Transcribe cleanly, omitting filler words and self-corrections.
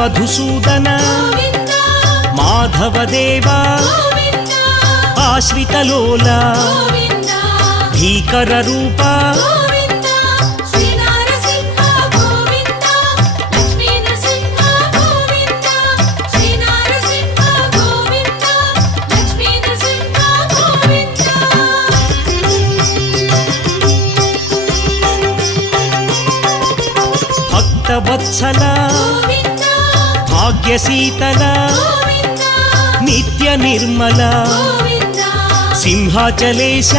మధుసూదన మాధవదేవా ఆశ్రితలోల భీకర రూప భక్తవత్సల భాగ్యశీతల నిత్య నిర్మల సింహాచలేశ